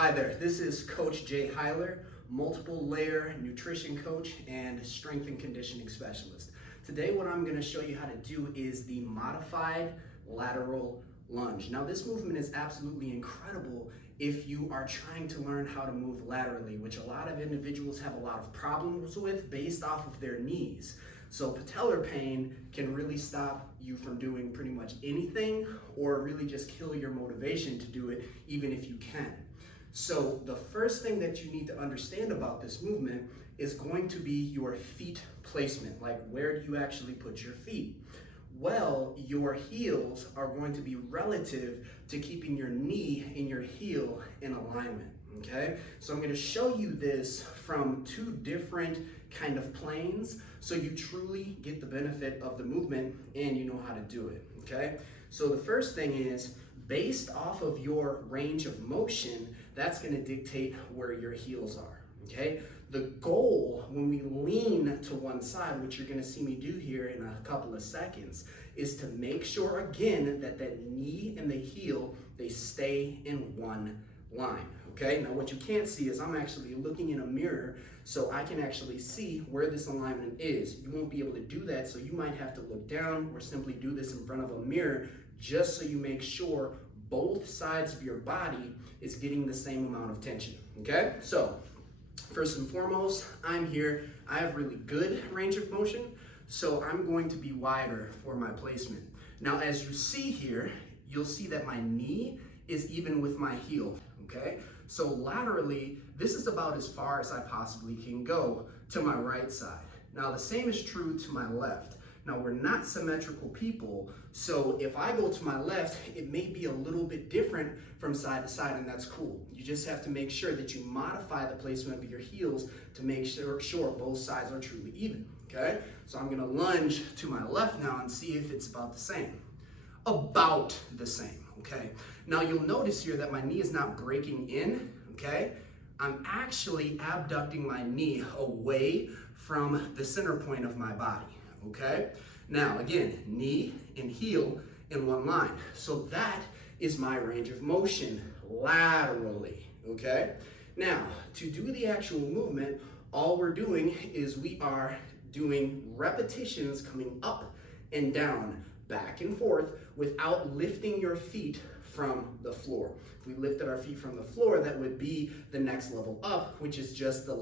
Hi there, this is Coach Jay Hyler, multiple layer nutrition coach and strength and conditioning specialist. Today what I'm going to show you how to do is the modified lateral lunge. Now this movement is absolutely incredible if you are trying to learn how to move laterally, which a lot of individuals have a lot of problems with based off of their knees. So patellar pain can really stop you from doing pretty much anything or really just kill your motivation to do it even if you can. So the first thing that you need to understand about this movement is going to be your feet placement. Like, where do you actually put your feet? Well, your heels are going to be relative to keeping your knee and your heel in alignment, okay? So I'm going to show you this from two different kind of planes so you truly get the benefit of the movement and you know how to do it, okay? So the first thing is, based off of your range of motion, that's going to dictate where your heels are, okay? The goal when we lean to one side, which you're going to see me do here in a couple of seconds, is to make sure again that that knee and the heel, they stay in one line, okay? Now what you can't see is I'm actually looking in a mirror so I can actually see where this alignment is. You won't be able to do that, so you might have to look down or simply do this in front of a mirror just so you make sure both sides of your body is getting the same amount of tension, okay? So first and foremost, I'm here. I have really good range of motion, so I'm going to be wider for my placement. Now, as you see here, you'll see that my knee is even with my heel, okay? So laterally, this is about as far as I possibly can go to my right side. Now, the same is true to my left. Now, we're not symmetrical people, so if I go to my left, it may be a little bit different from side to side, and that's cool. You just have to make sure that you modify the placement of your heels to make sure both sides are truly even, okay? So I'm gonna lunge to my left now and see if it's about the same. About the same, okay? Now, you'll notice here that my knee is not breaking in, okay? I'm actually abducting my knee away from the center point of my body. Okay, now again, knee and heel in one line. So that is my range of motion laterally, okay? Now, to do the actual movement, all we're doing is we are doing repetitions coming up and down, back and forth, without lifting your feet from the floor. If we lifted our feet from the floor, that would be the next level up, which is just the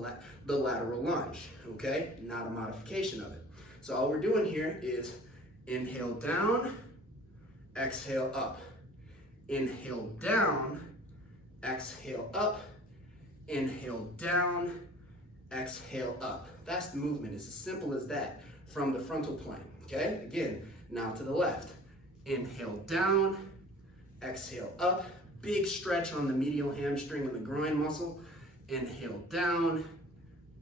lateral lunge, okay? Not a modification of it. So all we're doing here is inhale down, exhale up. Inhale down, exhale up. Inhale down, exhale up. That's the movement. It's as simple as that from the frontal plane, okay? Again, now to the left. Inhale down, exhale up. Big stretch on the medial hamstring and the groin muscle. Inhale down,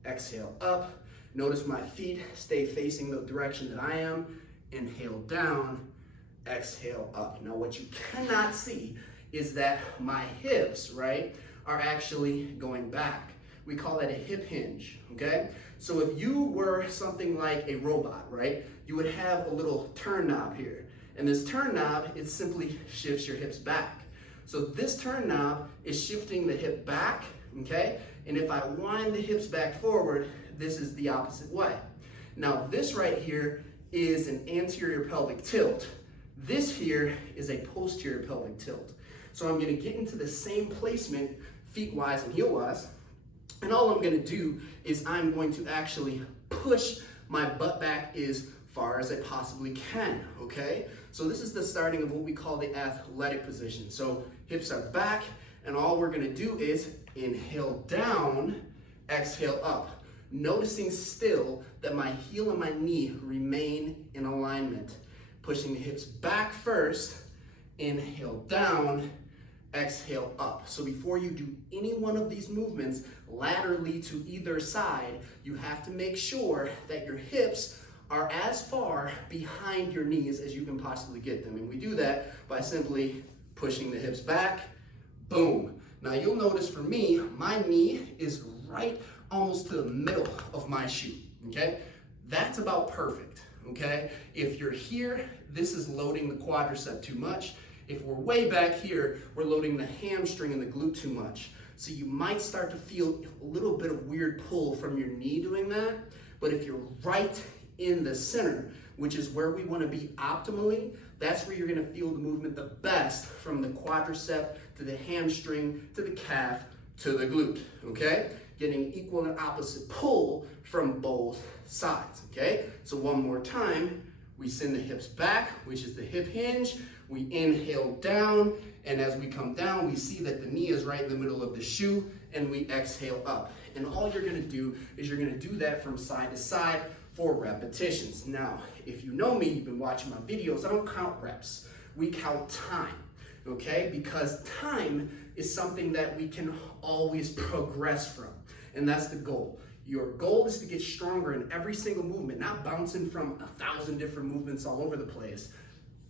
exhale up. Notice my feet stay facing the direction that I am. Inhale down, exhale up. Now what you cannot see is that my hips, right, are actually going back. We call that a hip hinge, okay? So if you were something like a robot, right, you would have a little turn knob here. And this turn knob, it simply shifts your hips back. So this turn knob is shifting the hip back, okay? And if I wind the hips back forward, this is the opposite way. Now this right here is an anterior pelvic tilt. This here is a posterior pelvic tilt. So I'm gonna get into the same placement, feet-wise and heel-wise, and all I'm gonna do is I'm going to actually push my butt back as far as I possibly can, okay? So this is the starting of what we call the athletic position. So hips are back, and all we're gonna do is inhale down, exhale up. Noticing still that my heel and my knee remain in alignment. Pushing the hips back first, inhale down, exhale up. So before you do any one of these movements laterally to either side, you have to make sure that your hips are as far behind your knees as you can possibly get them. And we do that by simply pushing the hips back, boom. Now you'll notice for me, my knee is right almost to the middle of my shoe, okay? That's about perfect, okay? If you're here, this is loading the quadricep too much. If we're way back here, we're loading the hamstring and the glute too much. So you might start to feel a little bit of weird pull from your knee doing that. But if you're right in the center, which is where we want to be optimally, that's where you're going to feel the movement the best, from the quadricep to the hamstring to the calf to the glute, okay? Getting equal and opposite pull from both sides, okay? So one more time, we send the hips back, which is the hip hinge. We inhale down, and as we come down, we see that the knee is right in the middle of the shoe, and we exhale up. And all you're gonna do is you're gonna do that from side to side for repetitions. Now, if you know me, you've been watching my videos, I don't count reps. We count time, okay? Because time is something that we can always progress from, and that's the goal. Your goal is to get stronger in every single movement, not bouncing from 1,000 different movements all over the place.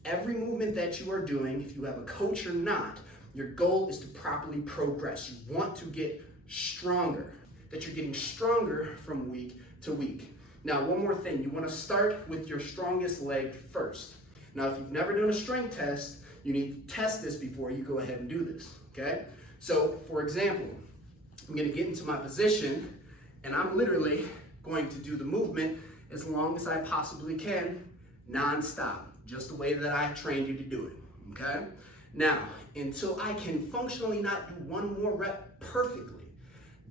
Every movement that you are doing, if you have a coach or not, your goal is to properly progress. You want to get stronger, that you're getting stronger from week to week. Now, one more thing, you want to start with your strongest leg first. Now, if you've never done a strength test, you need to test this before you go ahead and do this, okay? So, for example, I'm going to get into my position, and I'm literally going to do the movement as long as I possibly can, non-stop, just the way that I trained you to do it, okay? Now, until I can functionally not do one more rep perfectly,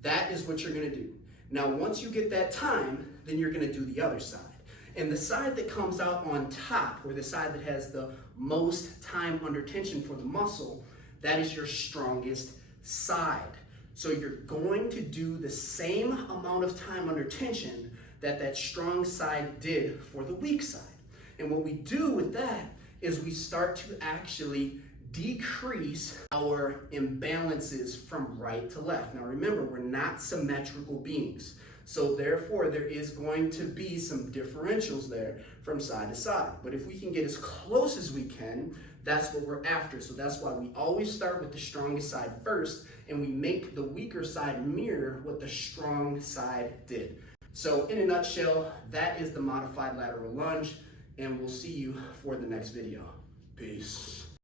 that is what you're gonna do. Now, once you get that time, then you're gonna do the other side. And the side that comes out on top, or the side that has the most time under tension for the muscle, that is your strongest side. So you're going to do the same amount of time under tension that that strong side did for the weak side. And what we do with that is we start to actually decrease our imbalances from right to left. Now remember, we're not symmetrical beings. So therefore, there is going to be some differentials there from side to side. But if we can get as close as we can, that's what we're after. So that's why we always start with the strongest side first, and we make the weaker side mirror what the strong side did. So in a nutshell, that is the modified lateral lunge, and we'll see you for the next video. Peace.